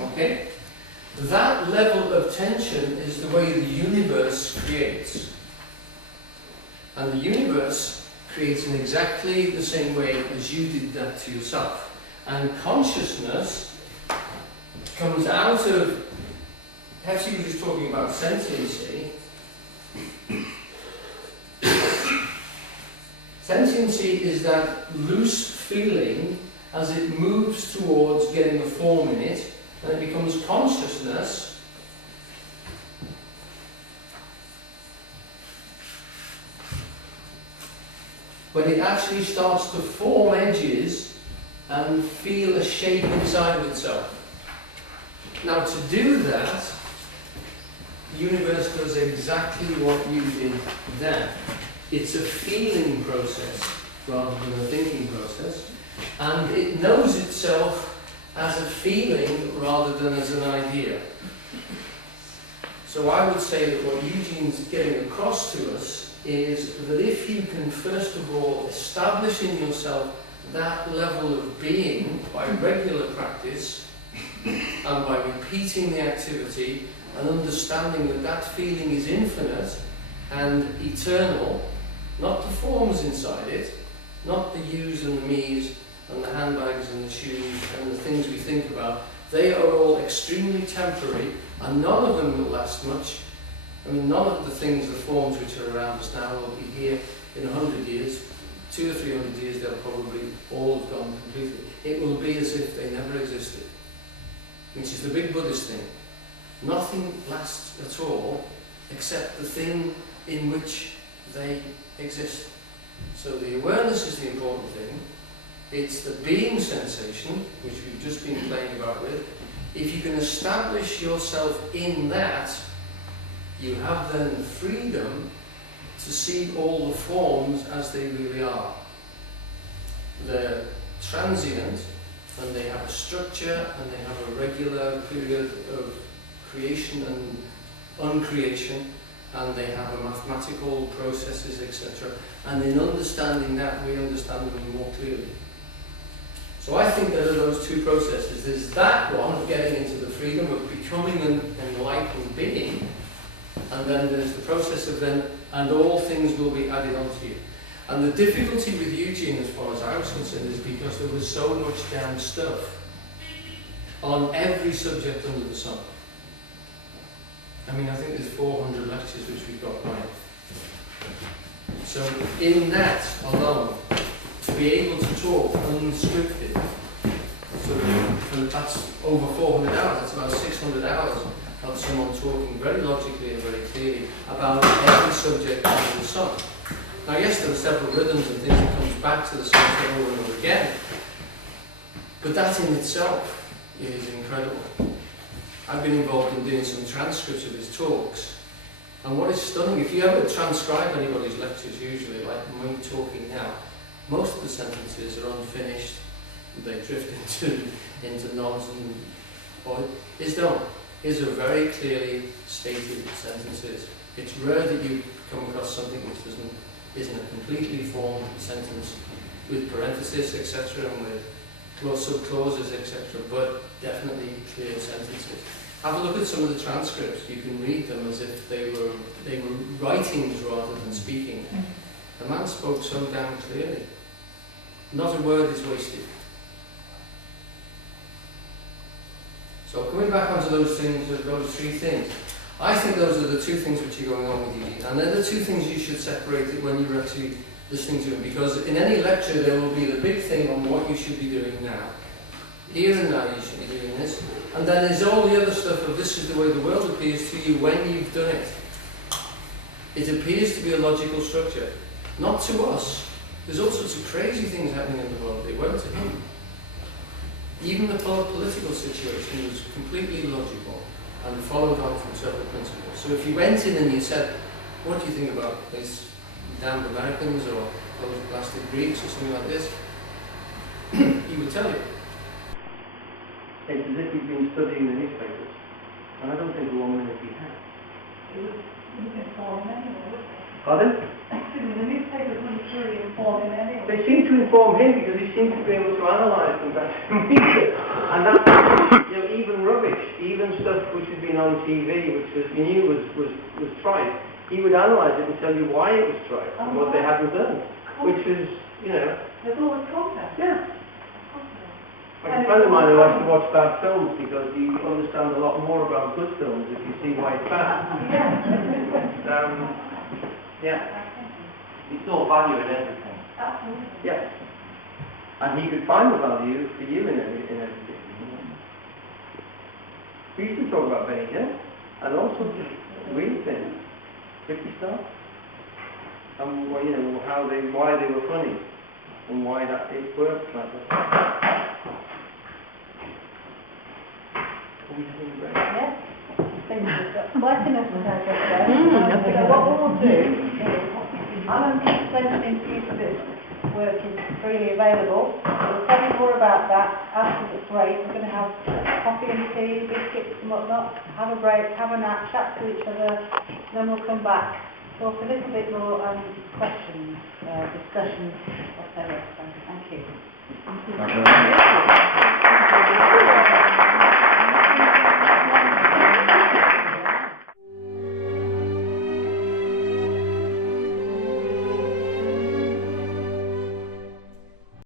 Okay? That level of tension is the way the universe creates. And the universe creates in exactly the same way as you did that to yourself. And consciousness comes out of, Hephzibah was talking about sentiency. Sentiency is that loose feeling as it moves towards getting a form in it, and it becomes consciousness. When it actually starts to form edges and feel a shape inside of itself. Now, to do that, the universe does exactly what you did then. It's a feeling process rather than a thinking process, and it knows itself as a feeling rather than as an idea. So I would say that what Eugene's getting across to us is that if you can first of all establish in yourself that level of being by regular practice and by repeating the activity and understanding that that feeling is infinite and eternal, not the forms inside it, not the yous and the me's and the handbags and the shoes and the things we think about, they are all extremely temporary and none of them will last much. I mean, none of the things, the forms which are around us now will be here in 100 years. 200 or 300 years they'll probably all have gone completely. It will be as if they never existed, which is the big Buddhist thing. Nothing lasts at all except the thing in which they exist. So the awareness is the important thing. It's the being sensation, which we've just been playing about with. If you can establish yourself in that, you have then freedom to see all the forms as they really are. They're transient, and they have a structure, and they have a regular period of creation and uncreation, and they have a mathematical processes, etc. And in understanding that, we understand them more clearly. So I think there are those two processes. There's that one of getting into the freedom of becoming an enlightened being, and then there's the process of then, and all things will be added onto you. And the difficulty with Eugene, as far as I was concerned, is because there was so much damn stuff on every subject under the sun. I mean, I think there's 400 lectures which we've got right. So in that alone, to be able to talk unscripted, so that's over 400 hours, that's about 600 hours of someone talking very logically and very clearly about every subject under the sun. Now yes, there are several rhythms and things that comes back to the same thing over and over again, but that in itself is incredible. I've been involved in doing some transcripts of his talks, and what is stunning, if you ever transcribe anybody's lectures, usually, like me talking now, most of the sentences are unfinished, they drift into nonsense, or his don't. His are very clearly stated sentences. It's rare that you come across something which isn't a completely formed sentence with parentheses, etc., and with sub-clauses, etc., but definitely clear sentences. Have a look at some of the transcripts. You can read them as if they were writings rather than speaking. The man spoke so damn clearly. Not a word is wasted. So coming back onto those things, those three things, I think those are the two things which are going on with Eugene, and they're the two things you should separate when you're actually listening to him, because in any lecture there will be the big thing on what you should be doing now. Here and now you should be doing this, and then there's all the other stuff of this is the way the world appears to you when you've done it. It appears to be a logical structure. Not to us. There's all sorts of crazy things happening in the world. They weren't to him. Even the political situation was completely logical and followed on from several principles. So if you went in and you said, what do you think about these damned Americans or those blasted Greeks or something like this, he would tell you. It's as if you've been studying the newspapers. And I don't think for 1 minute he had. It was informed anyway. Pardon? Actually, the newspapers wouldn't really inform him anyway. They seem to inform him because he seems to be able to analyse them better than me. And that's, even rubbish. even stuff which had been on TV, which was, he knew was trite, he would analyse it and tell you why it was trite and what they hadn't done, which was, you know... There's always content. Yeah. Like a friend of mine who likes to watch bad films because you understand a lot more about good films if you see why it's bad. Yeah. He saw value in everything. Absolutely. Yes. And he could find the value for you in everything. We used to talk about vinegar and all sorts of weird things. 50 stuff. And well, you know, why they were funny and why that it worked like that. Are we having a break? Yes. Working as a so what we'll do is, Alan sending to you for this work is freely available. We'll tell you more about that after the break. We're going to have coffee and tea, biscuits and whatnot, have a break, have a nap, chat to each other, then we'll come back, talk a little bit more questions, discussions, whatever. So, thank you. Thank you.